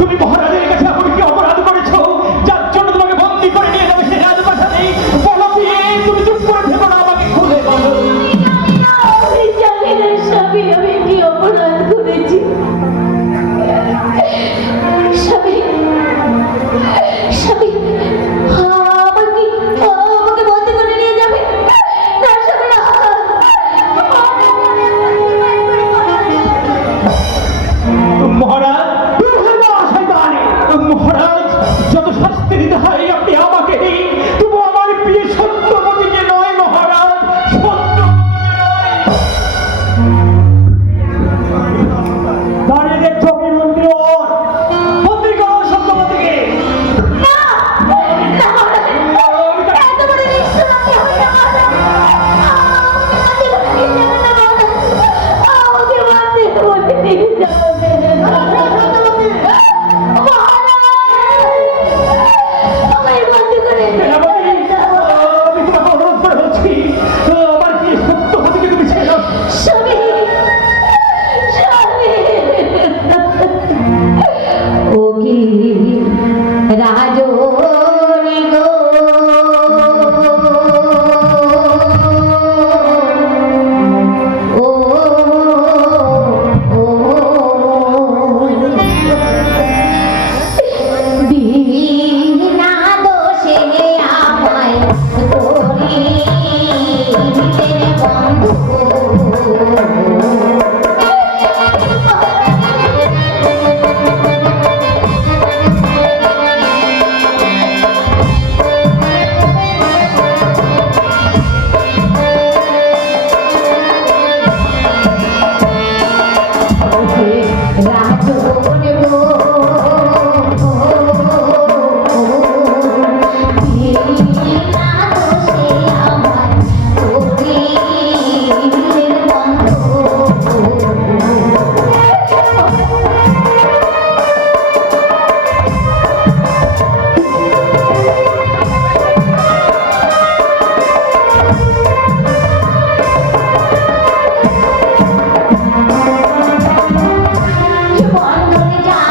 তুমি মহারাজের কাছে এমন কি অপরাধ করেছো যার জন্য তোমাকে বন্দী করে নিয়ে যাবে সেই রাজপ্রাসাদে? বলো বিয়ে, তুমি চুপ করে থেকো না, আমাকে খুলে বলো। আমি জানি না স্বামী আমি কি অপরাধ করেছি। স্বামী স্বামী আমাকে বন্দী করে নিয়ে যাবে না স্বামী না। মহারাজ, মহারাজ, যত শাস্তি দিতে হয় আপনি আমাকে দিন, তবু আমার বিয়ে সত্যবতীকে নয় মহারাজ, সত্যবতীকে নয়। দাঁড়িয়ে দেখছো কি মন্ত্রী? মন্ত্রী করো সত্যবতীকে। আমি তোমাকে অনুরোধ করে বলছি, আমার বিয়ে সত্যবতীকে তুমি ছেড়ে দাও। রাজনী গো ও বিনা দোষে আমায় তোরি বন্ধু বন্ধুরে যা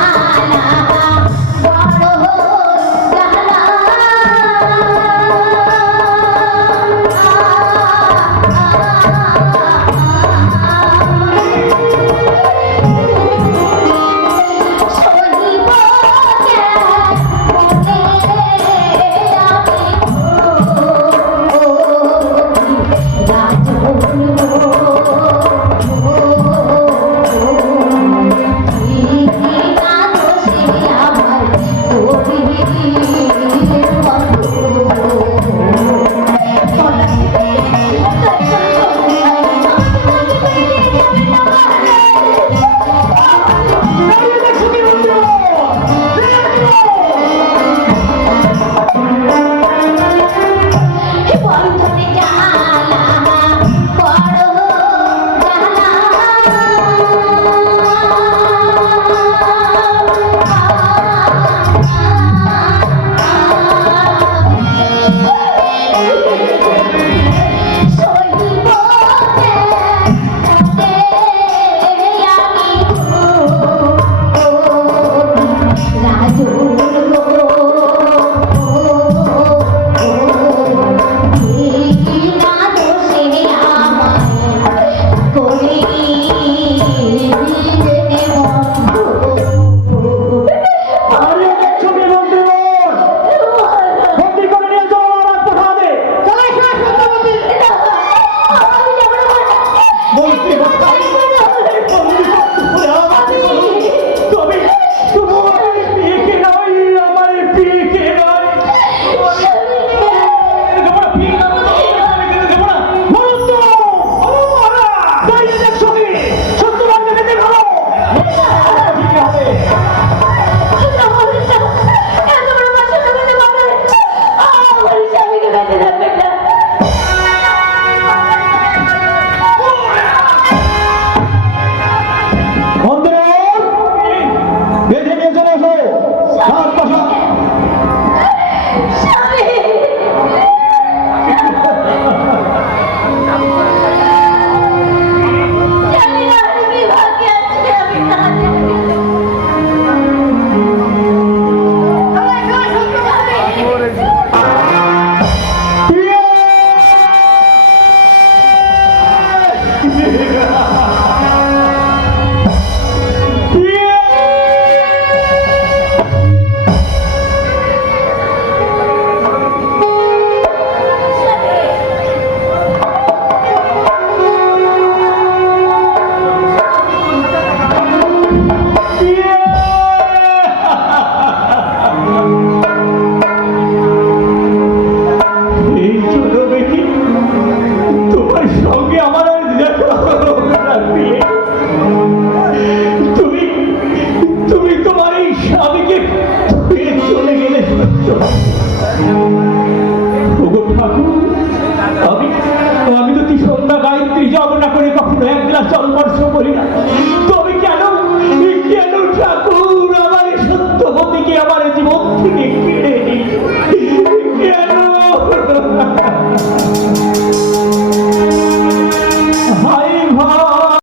চল